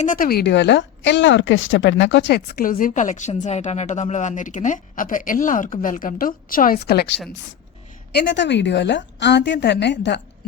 ഇന്നത്തെ വീഡിയോയിൽ എല്ലാവർക്കും ഇഷ്ടപ്പെടുന്ന കുറച്ച് എക്സ്ക്ലൂസീവ് കളക്ഷൻസ് ആയിട്ടാണ് കേട്ടോ നമ്മൾ വന്നിരിക്കുന്നത്. അപ്പോൾ എല്ലാവർക്കും വെൽക്കം ടു ചോയ്സ് കളക്ഷൻസ്. ഇന്നത്തെ വീഡിയോയിൽ ആദ്യം തന്നെ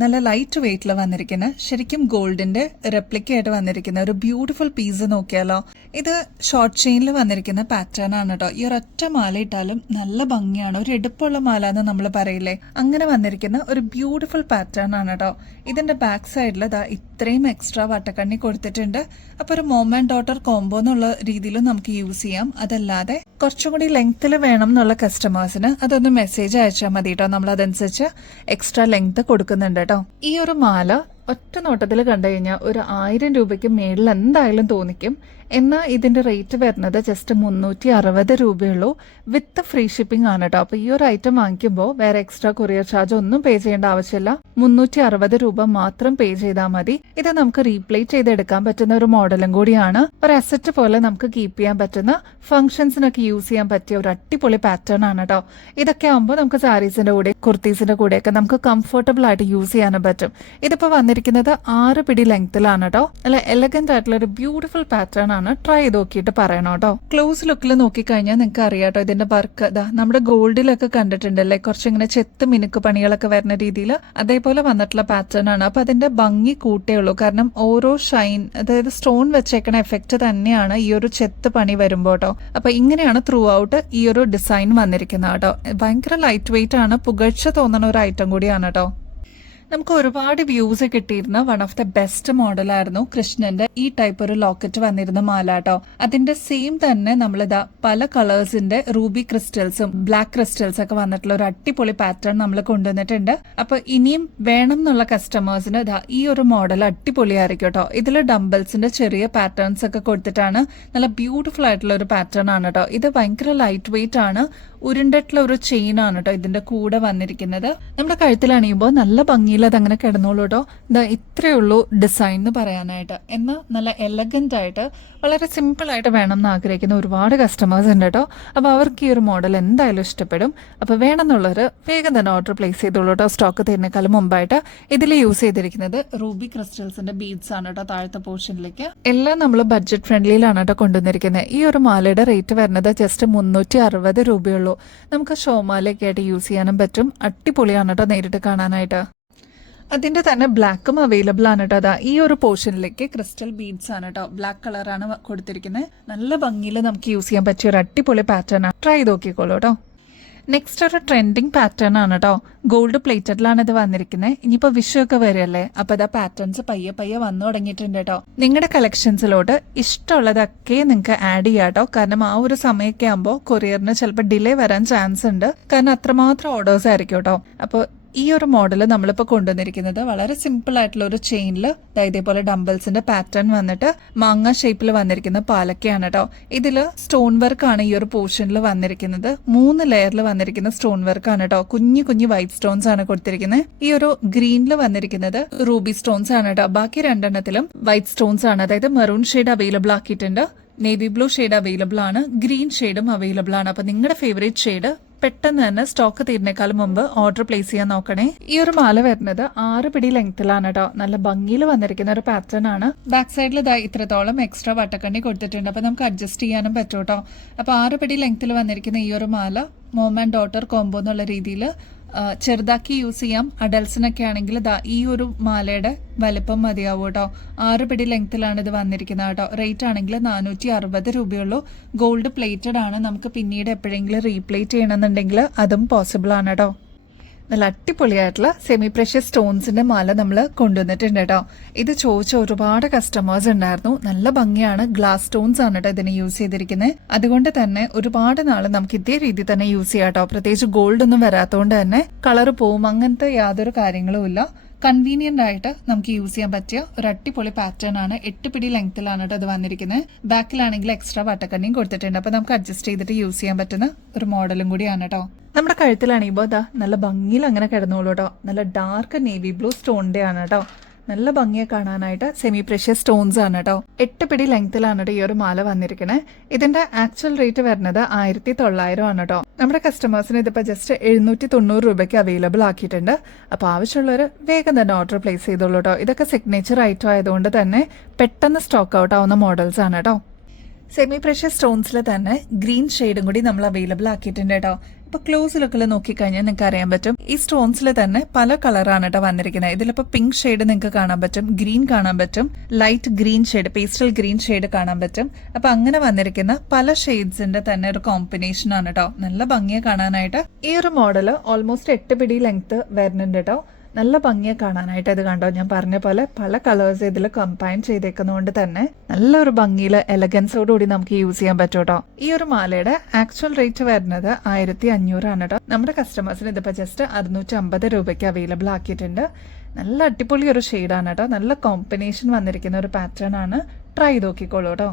നല്ല ലൈറ്റ് വെയിറ്റിൽ വന്നിരിക്കുന്ന ശരിക്കും ഗോൾഡിന്റെ റെപ്ലിക്ക ആയിട്ട് വന്നിരിക്കുന്ന ഒരു ബ്യൂട്ടിഫുൾ പീസ് നോക്കിയാലോ. ഇത് ഷോർട്ട് ചെയിനിൽ വന്നിരിക്കുന്ന പാറ്റേൺ ആണ് കേട്ടോ. ഈ ഒരൊറ്റ മാല ഇട്ടാലും നല്ല ഭംഗിയാണ്, ഒരു എടുപ്പുള്ള മാല എന്ന് നമ്മൾ പറയില്ലേ, അങ്ങനെ വന്നിരിക്കുന്ന ഒരു ബ്യൂട്ടിഫുൾ പാറ്റേൺ ആണ് കേട്ടോ. ഇതിന്റെ ബാക്ക് സൈഡിൽ ഇത്രയും എക്സ്ട്രാ വട്ടക്കണ്ണി കൊടുത്തിട്ടുണ്ട്. അപ്പൊ ഒരു മോം ആൻഡ് ഡോട്ടർ കോംബോ എന്നുള്ള രീതിയിലും നമുക്ക് യൂസ് ചെയ്യാം. അതല്ലാതെ കുറച്ചും കൂടി ലെങ്ത്തിൽ വേണം എന്നുള്ള കസ്റ്റമേഴ്സിന് അതൊന്ന് മെസ്സേജ് അയച്ചാൽ മതി കേട്ടോ. നമ്മൾ അതനുസരിച്ച് എക്സ്ട്രാ ലെങ്ത് കൊടുക്കുന്നുണ്ട് കേട്ടോ. ഈ ഒരു മാല ഒറ്റ നോട്ടത്തിൽ കണ്ടു കഴിഞ്ഞാൽ ഒരു 1000 രൂപയ്ക്ക് മേളിൽ എന്തായാലും തോന്നിക്കും. എന്നാൽ ഇതിന്റെ റേറ്റ് വരുന്നത് ജസ്റ്റ് 360 രൂപയുള്ളൂ, വിത്ത് ഫ്രീ ഷിപ്പിംഗ് ആണ് കേട്ടോ. അപ്പൊ ഈ ഒരു ഐറ്റം വാങ്ങിക്കുമ്പോൾ വേറെ എക്സ്ട്രാ കൊറിയർ ചാർജ് ഒന്നും പേ ചെയ്യേണ്ട ആവശ്യമില്ല. 360 രൂപ മാത്രം പേ ചെയ്താൽ മതി. ഇത് നമുക്ക് റീപ്ലേറ്റ് ചെയ്തെടുക്കാൻ പറ്റുന്ന ഒരു മോഡലും കൂടിയാണ്. ഒരു അസറ്റ് പോലെ നമുക്ക് കീപ്പ് ചെയ്യാൻ പറ്റുന്ന, ഫംഗ്ഷൻസിനൊക്കെ യൂസ് ചെയ്യാൻ പറ്റിയ ഒരു അടിപൊളി പാറ്റേൺ ആണ് കേട്ടോ. ഇതൊക്കെ ആകുമ്പോൾ നമുക്ക് സാരീസിന്റെ കൂടെ കുർത്തീസിന്റെ കൂടെയൊക്കെ നമുക്ക് കംഫർട്ടബിൾ ആയിട്ട് യൂസ് ചെയ്യാനും പറ്റും. ഇതിപ്പോ വന്നിരിക്കുന്നത് 6 പിടി ലെങ്ത്തിലാണ് കേട്ടോ. നല്ല എലഗന്റ് ആയിട്ടുള്ള ഒരു ബ്യൂട്ടിഫുൾ പാറ്റേൺ ആണ്. ട്രൈ ചെയ്ത് നോക്കിയിട്ട് പറയണം കേട്ടോ. ക്ലോസ് ലുക്കിൽ നോക്കിക്കഴിഞ്ഞാൽ നിങ്ങൾക്ക് അറിയാട്ടോ ഇതിന്റെ വർക്ക് നമ്മുടെ ഗോൾഡിലൊക്കെ കണ്ടിട്ടുണ്ടല്ലേ, കുറച്ചിങ്ങനെ ചെത്ത് മിനുക്ക് പണികളൊക്കെ വരുന്ന രീതിയിൽ അതേപോലെ വന്നിട്ടുള്ള പാറ്റേൺ ആണ്. അപ്പൊ അതിന്റെ ഭംഗി കൂട്ടേ ഉള്ളൂ. കാരണം ഓരോ ഷൈൻ, അതായത് സ്റ്റോൺ വെച്ചേക്കണ എഫക്റ്റ് തന്നെയാണ് ഈ ഒരു ചെത്ത് പണി വരുമ്പോ കേട്ടോ. അപ്പൊ ഇങ്ങനെയാണ് ത്രൂ ഔട്ട് ഈ ഒരു ഡിസൈൻ വന്നിരിക്കുന്നത് കേട്ടോ. ഭയങ്കര ലൈറ്റ് വെയിറ്റ് ആണ്, പുകഴ്ച തോന്നുന്ന ഒരു ഐറ്റം കൂടിയാണ് കേട്ടോ. നമുക്ക് ഒരുപാട് വ്യൂസ് കിട്ടിയിരുന്ന വൺ ഓഫ് ദ ബെസ്റ്റ് മോഡലായിരുന്നു കൃഷ്ണന്റെ ഈ ടൈപ്പ് ഒരു ലോക്കറ്റ് വന്നിരുന്ന മാലാട്ടോ. അതിന്റെ സെയിം തന്നെ നമ്മളിതാ പല കളേഴ്സിന്റെ റൂബി ക്രിസ്റ്റൽസും ബ്ലാക്ക് ക്രിസ്റ്റൽസ് ഒക്കെ വന്നിട്ടുള്ള ഒരു അടിപൊളി പാറ്റേൺ നമ്മൾ കൊണ്ടുവന്നിട്ടുണ്ട്. അപ്പൊ ഇനിയും വേണം എന്നുള്ള കസ്റ്റമേഴ്സിന് ഈ ഒരു മോഡൽ അടിപൊളിയായിരിക്കും കേട്ടോ. ഇതിൽ ഡംബിൾസിന്റെ ചെറിയ പാറ്റേൺസ് ഒക്കെ കൊടുത്തിട്ടാണ് നല്ല ബ്യൂട്ടിഫുൾ ആയിട്ടുള്ള ഒരു പാറ്റേൺ ആണ് കേട്ടോ. ഇത് ഭയങ്കര ലൈറ്റ് വെയിറ്റ് ആണ്, ഉരുണ്ടിട്ടുള്ള ഒരു ചെയിൻ ആണ് കേട്ടോ ഇതിന്റെ കൂടെ വന്നിരിക്കുന്നത്. നമ്മുടെ കഴുത്തിൽ അണിയുമ്പോൾ നല്ല ഭംഗിയിൽ അതങ്ങനെ കിടന്നോളൂ കേട്ടോ. ഇത്രയേ ഉള്ളൂ ഡിസൈൻ എന്ന് പറയാനായിട്ട്. എന്നാൽ നല്ല എലഗന്റ് ആയിട്ട് വളരെ സിമ്പിൾ ആയിട്ട് വേണം എന്ന് ആഗ്രഹിക്കുന്ന ഒരുപാട് കസ്റ്റമേഴ്സ് ഉണ്ട് കേട്ടോ. അപ്പൊ അവർക്ക് ഈ ഒരു മോഡൽ എന്തായാലും ഇഷ്ടപ്പെടും. അപ്പൊ വേണമെന്നുള്ളവർ വേഗം തന്നെ ഓർഡർ പ്ലേസ് ചെയ്തോളൂ കേട്ടോ. സ്റ്റോക്ക് തീരുന്നേക്കാളും മുമ്പായിട്ട്. ഇതിൽ യൂസ് ചെയ്തിരിക്കുന്നത് റൂബി ക്രിസ്റ്റൽസിന്റെ ബീഡ്സ് ആണ് കേട്ടോ. താഴത്തെ പോർഷനിലേക്ക് എല്ലാം നമ്മൾ ബഡ്ജറ്റ് ഫ്രണ്ട്ലിയിലാണ് കേട്ടോ കൊണ്ടുവന്നിരിക്കുന്നത്. ഈ ഒരു മാലയുടെ റേറ്റ് വരുന്നത് ജസ്റ്റ് 360 രൂപയുള്ളൂ. നമുക്ക് ഷോമാലയൊക്കെ ആയിട്ട് യൂസ് ചെയ്യാനും പറ്റും. അടിപൊളിയാണ് കേട്ടോ നേരിട്ട് കാണാനായിട്ട്. അതിന്റെ തന്നെ ബ്ലാക്കും അവൈലബിൾ ആണ് കേട്ടോ. ഈ ഒരു പോർഷനിലേക്ക് ക്രിസ്റ്റൽ ബീഡ്സ് ആണ് കേട്ടോ. ബ്ലാക്ക് കളറാണ് കൊടുത്തിരിക്കുന്നത്. നല്ല ഭംഗിയിൽ നമുക്ക് യൂസ് ചെയ്യാൻ പറ്റിയ ഒരു അടിപൊളി പാറ്റേൺ ആണ്. ട്രൈ ചെയ്ത് നോക്കിക്കോളൂ കേട്ടോ. നെക്സ്റ്റ് ഒരു ട്രെൻഡിങ് പാറ്റേൺ ആണ് കേട്ടോ. ഗോൾഡ് പ്ലേറ്റഡിലാണ് ഇത് വന്നിരിക്കുന്നത്. ഇനിയിപ്പോ വിഷു ഒക്കെ വരികയല്ലേ, അപ്പൊ പാറ്റേൺസ് പയ്യെ പയ്യെ വന്നു തുടങ്ങിയിട്ടുണ്ട് കേട്ടോ. നിങ്ങളുടെ കളക്ഷൻസിലോട്ട് ഇഷ്ടമുള്ളതൊക്കെ നിങ്ങൾക്ക് ആഡ് ചെയ്യാം കേട്ടോ. കാരണം ആ ഒരു സമയമൊക്കെ ആകുമ്പോൾ കൊറിയറിന് ചിലപ്പോൾ ഡിലേ വരാൻ ചാൻസ് ഉണ്ട്. കാരണം അത്രമാത്രം ഓർഡേഴ്സ് ആയിരിക്കും കേട്ടോ. അപ്പോൾ ഈ ഒരു മോഡൽ നമ്മളിപ്പോൾ കൊണ്ടുവന്നിരിക്കുന്നത് വളരെ സിമ്പിൾ ആയിട്ടുള്ള ഒരു ചെയിനിൽ ഇതേപോലെ ഡംബിൾസിന്റെ പാറ്റേൺ വന്നിട്ട് മാങ്ങ ഷേപ്പിൽ വന്നിരിക്കുന്ന പാലക്കയാണ് കേട്ടോ. ഇതില് സ്റ്റോൺ വർക്ക് ആണ് ഈ ഒരു പോർഷനിൽ വന്നിരിക്കുന്നത്. 3 ലെയറിൽ വന്നിരിക്കുന്ന സ്റ്റോൺ വർക്ക് ആണ് കേട്ടോ. കുഞ്ഞു കുഞ്ഞു വൈറ്റ് സ്റ്റോൺസ് ആണ് കൊടുത്തിരിക്കുന്നത്. ഈ ഒരു ഗ്രീനിൽ വന്നിരിക്കുന്നത് റൂബി സ്റ്റോൺസ് ആണ് കേട്ടോ. ബാക്കി 2 വൈറ്റ് സ്റ്റോൺസ് ആണ്. അതായത് മെറൂൺ ഷെയ്ഡ് അവൈലബിൾ ആക്കിയിട്ടുണ്ട്, നേവി ബ്ലൂ ഷെയ്ഡ് അവൈലബിൾ ആണ്, ഗ്രീൻ ഷെയ്ഡും അവൈലബിൾ ആണ്. അപ്പൊ നിങ്ങളുടെ ഫേവറേറ്റ് ഷെയ്ഡ് പെട്ടെന്ന് തന്നെ സ്റ്റോക്ക് തീരുന്നേക്കാളും മുമ്പ് ഓർഡർ പ്ലേസ് ചെയ്യാൻ നോക്കണേ. ഈ ഒരു മാല വരുന്നത് 6 പിടി ലെങ്ത്തിലാണ് കേട്ടോ. നല്ല ഭംഗിയിൽ വന്നിരിക്കുന്ന ഒരു പാറ്റേൺ ആണ്. ബാക്ക് സൈഡിൽ ഇത്രത്തോളം എക്സ്ട്രാ വട്ടക്കണ്ണി കൊടുത്തിട്ടുണ്ട്. അപ്പൊ നമുക്ക് അഡ്ജസ്റ്റ് ചെയ്യാനും പറ്റും കേട്ടോ. അപ്പൊ 6 പിടി ലെങ്ത്തിൽ വന്നിരിക്കുന്ന ഈ ഒരു മാല മോം ആൻഡ് ഡോട്ടർ കോംബോ എന്നുള്ള രീതിയിൽ ചെറുതാക്കി യൂസ് ചെയ്യാം. അഡൽസിനൊക്കെ ആണെങ്കിൽ ഈ ഒരു മാലയുടെ വലിപ്പം മതിയാവും കേട്ടോ. 6 പിടി ലെങ്ത്തിലാണ് ഇത് വന്നിരിക്കുന്നത് കേട്ടോ. റേറ്റ് ആണെങ്കിൽ 460 രൂപയുള്ളൂ. ഗോൾഡ് പ്ലേറ്റഡ് ആണ്. നമുക്ക് പിന്നീട് എപ്പോഴെങ്കിലും റീപ്ലേറ്റ് ചെയ്യണമെന്നുണ്ടെങ്കിൽ അതും പോസിബിൾ ആണ് കേട്ടോ. നല്ല അടിപൊളിയായിട്ടുള്ള സെമി പ്രഷ്യസ് സ്റ്റോൺസിന്റെ മാല നമ്മൾ കൊണ്ടുവന്നിട്ടുണ്ട് കേട്ടോ. ഇത് ചോദിച്ച ഒരുപാട് കസ്റ്റമേഴ്സ് ഉണ്ടായിരുന്നു. നല്ല ഭംഗിയാണ്. ഗ്ലാസ് സ്റ്റോൺസ് ആണ് കേട്ടോ ഇതിന് യൂസ് ചെയ്തിരിക്കുന്നത്. അതുകൊണ്ട് തന്നെ ഒരുപാട് നാൾ നമുക്ക് ഇതേ രീതി തന്നെ യൂസ് ചെയ്യാം കേട്ടോ. പ്രത്യേകിച്ച് ഗോൾഡ് ഒന്നും വരാത്തതുകൊണ്ട് തന്നെ കളർ പോവും, അങ്ങനത്തെ യാതൊരു കാര്യങ്ങളും ഇല്ല. കൺവീനിയന്റ് ആയിട്ട് നമുക്ക് യൂസ് ചെയ്യാൻ പറ്റിയ ഒരു അടിപൊളി പാറ്റേൺ ആണ്. 8 പിടി ലെങ്ത്തിലാണ് കേട്ടോ ഇത് വന്നിരിക്കുന്നത്. ബാക്കിലാണെങ്കിൽ എക്സ്ട്രാ വട്ടക്കണ്ണിയും കൊടുത്തിട്ടുണ്ട്. അപ്പൊ നമുക്ക് അഡ്ജസ്റ്റ് ചെയ്തിട്ട് യൂസ് ചെയ്യാൻ പറ്റുന്ന ഒരു മോഡലും കൂടിയാണ് കേട്ടോ. നമ്മുടെ കഴുത്തിലാണിപ്പോൾ നല്ല ഭംഗിയിൽ അങ്ങനെ കിടന്നോളൂ കേട്ടോ. നല്ല ഡാർക്ക് നേവി ബ്ലൂ സ്റ്റോണിന്റെ ആണ് കേട്ടോ. നല്ല ഭംഗിയെ കാണാനായിട്ട് സെമി പ്രഷ്യസ് സ്റ്റോൺസ് ആണ് കേട്ടോ. 8 പിടി ലെങ്തിലാണ് ഈ ഒരു മാല വന്നിരിക്കുന്നത്. ഇതിന്റെ ആക്ച്വൽ റേറ്റ് വരുന്നത് 1900 ആണ് കേട്ടോ. നമ്മുടെ കസ്റ്റമേഴ്സിന് ഇതിപ്പോ ജസ്റ്റ് 790 രൂപയ്ക്ക് അവൈലബിൾ ആക്കിയിട്ടുണ്ട്. അപ്പൊ ആവശ്യമുള്ളവർ വേഗം തന്നെ ഓർഡർ പ്ലേസ് ചെയ്തോളൂ കേട്ടോ. ഇതൊക്കെ സിഗ്നേച്ചർ ഐറ്റം ആയതുകൊണ്ട് തന്നെ പെട്ടെന്ന് സ്റ്റോക്ക് ഔട്ട് ആവുന്ന മോഡൽസ് ആണ് കേട്ടോ. സെമി പ്രഷ്യസ് സ്റ്റോൺസിൽ തന്നെ ഗ്രീൻ ഷെയ്ഡും കൂടി നമ്മൾ അവൈലബിൾ ആക്കിയിട്ടുണ്ട് കേട്ടോ. ഇപ്പൊ ക്ലോസ് ലുക്കിൽ നോക്കിക്കഴിഞ്ഞാൽ നിങ്ങൾക്ക് അറിയാൻ പറ്റും ഈ സ്റ്റോൺസിൽ തന്നെ പല കളറാണ് കേട്ടോ വന്നിരിക്കുന്നത്. ഇതിലിപ്പോ പിങ്ക് ഷെയ്ഡ് നിങ്ങൾക്ക് കാണാൻ പറ്റും, ഗ്രീൻ കാണാൻ പറ്റും, light green shade, pastel green shade കാണാൻ പറ്റും. അപ്പൊ അങ്ങനെ വന്നിരിക്കുന്ന പല ഷെയ്ഡ്സിന്റെ തന്നെ ഒരു കോമ്പിനേഷൻ ആണ് കേട്ടോ. നല്ല ഭംഗിയെ കാണാനായിട്ട് ഈ ഒരു മോഡല് ഓൾമോസ്റ്റ് 8 പിടി ലെങ്ത് വരുന്നുണ്ട് കേട്ടോ. നല്ല ഭംഗിയെ കാണാനായിട്ട് ഇത് കണ്ടോ, ഞാൻ പറഞ്ഞ പോലെ പല കളേഴ്സ് ഇതിൽ കമ്പൈൻ ചെയ്തേക്കുന്നതുകൊണ്ട് തന്നെ നല്ലൊരു ഭംഗിയിൽ എലഗൻസോടുകൂടി നമുക്ക് യൂസ് ചെയ്യാൻ പറ്റും കേട്ടോ. ഈ ഒരു മാലയുടെ ആക്ച്വൽ റേറ്റ് വരുന്നത് 1500 ആണ് കേട്ടോ. നമ്മുടെ കസ്റ്റമേഴ്സിന് ഇതിപ്പോ ജസ്റ്റ് 650 രൂപയ്ക്ക് അവൈലബിൾ ആക്കിയിട്ടുണ്ട്. നല്ല അടിപൊളി ഒരു ഷെയ്ഡാണ് കേട്ടോ. നല്ല കോമ്പിനേഷൻ വന്നിരിക്കുന്ന ഒരു പാറ്റേൺ ആണ്. ട്രൈ ചെയ്ത് നോക്കിക്കോളൂ കേട്ടോ.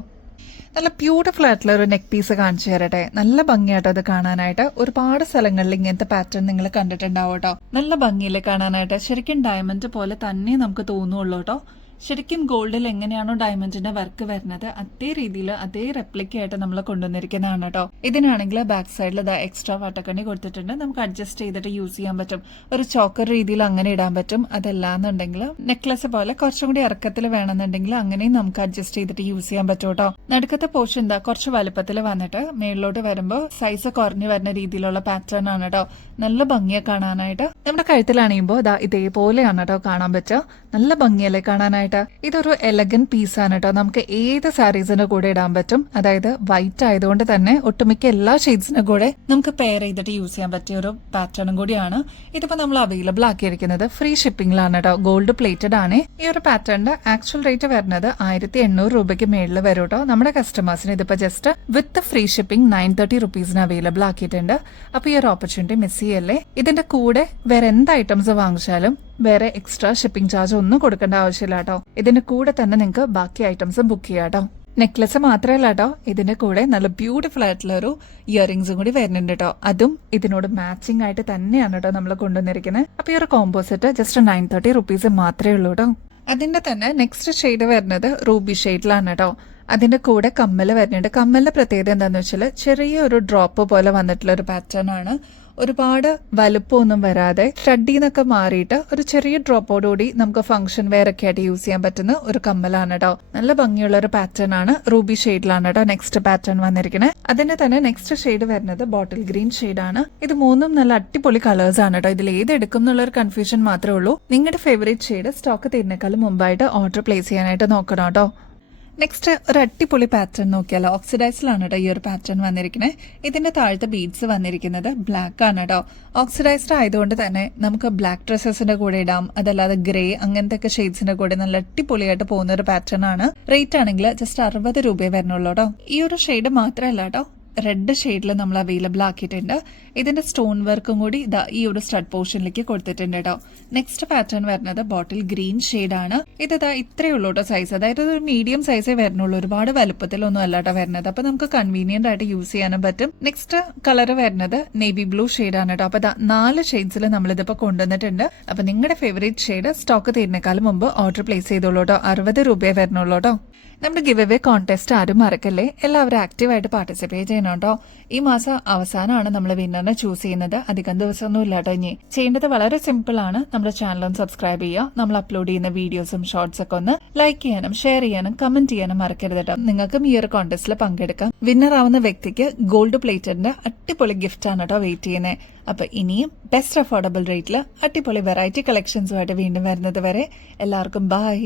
നല്ല ബ്യൂട്ടിഫുൾ ആയിട്ടുള്ള ഒരു നെക്ക് പീസ് കാണിച്ചു തരട്ടെ. നല്ല ഭംഗിയാട്ടോ അത് കാണാനായിട്ട്. ഒരുപാട് സ്ഥലങ്ങളിൽ ഇങ്ങനത്തെ പാറ്റേൺ നിങ്ങൾ കണ്ടിട്ടുണ്ടാവും കേട്ടോ. നല്ല ഭംഗിയില് കാണാനായിട്ട്. ശരിക്കും ഡയമണ്ട് പോലെ തന്നെ നമുക്ക് തോന്നുള്ളൂ കേട്ടോ. ശരിക്കും ഗോൾഡിൽ എങ്ങനെയാണോ ഡയമണ്ടിന്റെ വർക്ക് വരുന്നത് അതേ രീതിയിൽ അതേ റെപ്ലിക്കായിട്ട് നമ്മൾ കൊണ്ടുവന്നിരിക്കുന്നതാണ് കേട്ടോ. ഇതിനാണെങ്കിൽ ബാക്ക് സൈഡിൽ എക്സ്ട്രാ വട്ടക്കണ്ണി കൊടുത്തിട്ടുണ്ട്. നമുക്ക് അഡ്ജസ്റ്റ് ചെയ്തിട്ട് യൂസ് ചെയ്യാൻ പറ്റും. ഒരു ചോക്കർ രീതിയിൽ അങ്ങനെ ഇടാൻ പറ്റും. അതല്ലാന്നുണ്ടെങ്കിൽ നെക്ലസ് പോലെ കുറച്ചും കൂടി ഇറക്കത്തിൽ വേണമെന്നുണ്ടെങ്കിൽ അങ്ങനെയും നമുക്ക് അഡ്ജസ്റ്റ് ചെയ്തിട്ട് യൂസ് ചെയ്യാൻ പറ്റും കേട്ടോ. നടുക്കത്തെ പോർഷൻ കുറച്ച് വലുപ്പത്തിൽ വന്നിട്ട് മേളിലോട്ട് വരുമ്പോൾ സൈസ് കുറഞ്ഞു വരുന്ന രീതിയിലുള്ള പാറ്റേൺ ആണ് കേട്ടോ. നല്ല ഭംഗിയെ കാണാനായിട്ട്. നമ്മുടെ കഴുത്തിലണിയുമ്പോൾ ഇതേപോലെയാണ് കേട്ടോ കാണാൻ പറ്റുക. നല്ല ഭംഗിയല്ലേ കാണാനായിട്ട്. ഇതൊരു എലഗന്റ് പീസാണ് കേട്ടോ. നമുക്ക് ഏത് സാരീസിന്റെ കൂടെ ഇടാൻ പറ്റും. അതായത് വൈറ്റ് ആയതുകൊണ്ട് തന്നെ ഒട്ടുമിക്ക എല്ലാ ഷെയ്ഡ്സിന്റെ കൂടെ നമുക്ക് പെയർ ചെയ്തിട്ട് യൂസ് ചെയ്യാൻ പറ്റിയ ഒരു പാറ്റേണും കൂടിയാണ്. ഇതിപ്പോ നമ്മൾ അവൈലബിൾ ആക്കിയിരിക്കുന്നത് ഫ്രീ ഷിപ്പിംഗിലാണ് കേട്ടോ. ഗോൾഡ് പ്ലേറ്റഡ് ആണ്. ഈ ഒരു പാറ്റേണിന്റെ ആക്ച്വൽ റേറ്റ് വരുന്നത് 1800 രൂപയ്ക്ക് മേളിൽ വരും കേട്ടോ. നമ്മുടെ കസ്റ്റമേഴ്സിന് ഇതിപ്പോ ജസ്റ്റ് വിത്ത് ഫ്രീ ഷിപ്പിംഗ് 930 റുപ്പീസിന് അവൈലബിൾ ആക്കിയിട്ടുണ്ട്. അപ്പൊ ഈ ഒരു ഓപ്പർച്യൂണിറ്റി മിസ് ചെയ്യല്ലേ. ഇതിന്റെ കൂടെ വേറെ എന്ത് ഐറ്റംസ് വാങ്ങിച്ചാലും വേറെ എക്സ്ട്രാ ഷിപ്പിംഗ് ചാർജ് ഒന്നും കൊടുക്കേണ്ട ആവശ്യമില്ല കേട്ടോ. ഇതിന്റെ കൂടെ തന്നെ നിങ്ങൾക്ക് ബാക്കി ഐറ്റംസ് ബുക്ക് ചെയ്യാം കേട്ടോ. നെക്ലസ് മാത്രമല്ല കേട്ടോ, ഇതിന്റെ കൂടെ നല്ല ബ്യൂട്ടിഫുൾ ആയിട്ടുള്ള ഒരു ഇയറിംഗ്സും കൂടി വരുന്നുണ്ട് കേട്ടോ. അതും ഇതിനോട് മാച്ചിങ് ആയിട്ട് തന്നെയാണ് കേട്ടോ നമ്മൾ കൊണ്ടുവന്നിരിക്കുന്നത്. അപ്പൊ ഈ ഒരു കോമ്പോസിറ്റ് ജസ്റ്റ് 930 റുപ്പീസ് മാത്രമേ ഉള്ളൂ കേട്ടോ. അതിന്റെ തന്നെ നെക്സ്റ്റ് ഷെയ്ഡ് വരുന്നത് റൂബി ഷെയ്ഡിലാണ് കേട്ടോ. അതിന്റെ കൂടെ കമ്മല് വരുന്നുണ്ട്. കമ്മലിന്റെ പ്രത്യേകത എന്താണെന്ന് വെച്ചാൽ ചെറിയ ഒരു ഡ്രോപ്പ് പോലെ വന്നിട്ടുള്ള ഒരു പാറ്റേൺ ആണ്. ഒരുപാട് വലുപ്പമൊന്നും വരാതെ സ്റ്റഡിന്നൊക്കെ മാറിയിട്ട് ഒരു ചെറിയ ഡ്രോപ്പോടുകൂടി നമുക്ക് ഫംഗ്ഷൻ വെയർ ഒക്കെ ആയിട്ട് യൂസ് ചെയ്യാൻ പറ്റുന്ന ഒരു കമ്മലാണ് കേട്ടോ. നല്ല ഭംഗിയുള്ള ഒരു പാറ്റേൺ ആണ്. റൂബി ഷെയ്ഡിലാണ് കേട്ടോ നെക്സ്റ്റ് പാറ്റേൺ വന്നിരിക്കുന്നത്. അതിന്റെ തന്നെ നെക്സ്റ്റ് ഷെയ്ഡ് വരുന്നത് ബോട്ടിൽ ഗ്രീൻ ഷെയ്ഡാണ്. ഇത് മൂന്നും നല്ല അടിപൊളി കളേഴ്സ് ആണ് കേട്ടോ. ഇതിൽ ഏത് എടുക്കും എന്നുള്ളൊരു കൺഫ്യൂഷൻ മാത്രമേ ഉള്ളൂ. നിങ്ങളുടെ ഫേവറേറ്റ് ഷെയ്ഡ് സ്റ്റോക്ക് തീരുന്നേക്കാളും മുമ്പായിട്ട് ഓർഡർ പ്ലേസ് ചെയ്യാനായിട്ട് നോക്കണം കേട്ടോ. നെക്സ്റ്റ് ഒരു അടിപൊളി പാറ്റേൺ നോക്കിയാലോ. ഓക്സിഡൈസിലാണ് കേട്ടോ ഈ ഒരു പാറ്റേൺ വന്നിരിക്കുന്നത്. ഇതിന്റെ താഴത്തെ ബീഡ്സ് വന്നിരിക്കുന്നത് ബ്ലാക്ക് ആണ് കേട്ടോ. ഓക്സിഡൈസ്ഡ് ആയതുകൊണ്ട് തന്നെ നമുക്ക് ബ്ലാക്ക് ഡ്രസ്സസിന്റെ കൂടെ ഇടാം. അതല്ലാതെ ഗ്രേ അങ്ങനത്തെ ഒക്കെ ഷെയ്ഡ്സിന്റെ കൂടെ നല്ല അടിപൊളിയായിട്ട് പോകുന്ന ഒരു പാറ്റേൺ ആണ്. റേറ്റ് ആണെങ്കിൽ ജസ്റ്റ് 60 രൂപയെ വരുന്നുള്ളൂ കേട്ടോ. ഈ ഒരു ഷെയ്ഡ് മാത്രമല്ല കേട്ടോ, റെഡ് ഷെയ്ഡിൽ നമ്മൾ അവൈലബിൾ ആക്കിയിട്ടുണ്ട്. ഇതിന്റെ സ്റ്റോൺ വർക്കും കൂടി ഈ ഒരു സ്റ്റഡ് പോർഷനിലേക്ക് കൊടുത്തിട്ടുണ്ട് കേട്ടോ. നെക്സ്റ്റ് പാറ്റേൺ വരുന്നത് ബോട്ടിൽ ഗ്രീൻ ഷെയ്ഡാണ്. ഇത് ഇത്രയേ ഉള്ളൂ കേട്ടോ സൈസ്. അതായത് ഒരു മീഡിയം സൈസേ വരുന്നുള്ളൂ. ഒരുപാട് വലുപ്പത്തിലൊന്നും അല്ല കേട്ടോ വരുന്നത്. അപ്പൊ നമുക്ക് കൺവീനിയന്റ് ആയിട്ട് യൂസ് ചെയ്യാനും പറ്റും. നെക്സ്റ്റ് കളർ വരുന്നത് നേവി ബ്ലൂ ഷെയ്ഡാണ് കേട്ടോ. അപ്പൊ 4 ഷെയ്ഡ്സിൽ നമ്മളിതിപ്പോ കൊണ്ടുവന്നിട്ടുണ്ട്. അപ്പൊ നിങ്ങളുടെ ഫേവറേറ്റ് ഷെയ്ഡ് സ്റ്റോക്ക് തീരുന്നേക്കാളും മുമ്പ് ഓർഡർ പ്ലേസ് ചെയ്തോളൂ കേട്ടോ. 60 രൂപയെ വരുന്നുള്ളൂ കേട്ടോ. നമ്മുടെ ഗിവ് അവേ കോൺടെസ്റ്റ് ആരും മറക്കല്ലേ. എല്ലാവരും ആക്റ്റീവായിട്ട് പാർട്ടിസിപ്പേറ്റ് ചെയ്യണം കേട്ടോ. ഈ മാസം അവസാനമാണ് നമ്മൾ വിന്നറിനെ ചൂസ് ചെയ്യുന്നത്. അധികം ദിവസമൊന്നും ഇല്ല കേട്ടോ. ഇനി ചെയ്യേണ്ടത് വളരെ സിമ്പിൾ ആണ്. നമ്മുടെ ചാനലൊന്ന് സബ്സ്ക്രൈബ് ചെയ്യുക. നമ്മൾ അപ്ലോഡ് ചെയ്യുന്ന വീഡിയോസും ഷോർട്സ് ഒക്കെ ഒന്ന് ലൈക്ക് ചെയ്യാനും ഷെയർ ചെയ്യാനും കമന്റ് ചെയ്യാനും മറക്കരുത് കേട്ടോ. നിങ്ങൾക്കും ഈ ഒരു കോൺടെസ്റ്റിൽ പങ്കെടുക്കാം. വിന്നർ ആവുന്ന വ്യക്തിക്ക് ഗോൾഡ് പ്ലേറ്ററിന്റെ അടിപൊളി ഗിഫ്റ്റ് ആണ് കേട്ടോ വെയിറ്റ് ചെയ്യുന്നത്. അപ്പൊ ഇനിയും ബെസ്റ്റ് അഫോർഡബിൾ റേറ്റിൽ അടിപൊളി വെറൈറ്റി കളക്ഷൻസുമായിട്ട് വീണ്ടും വരുന്നത് വരെ എല്ലാവർക്കും ബൈ.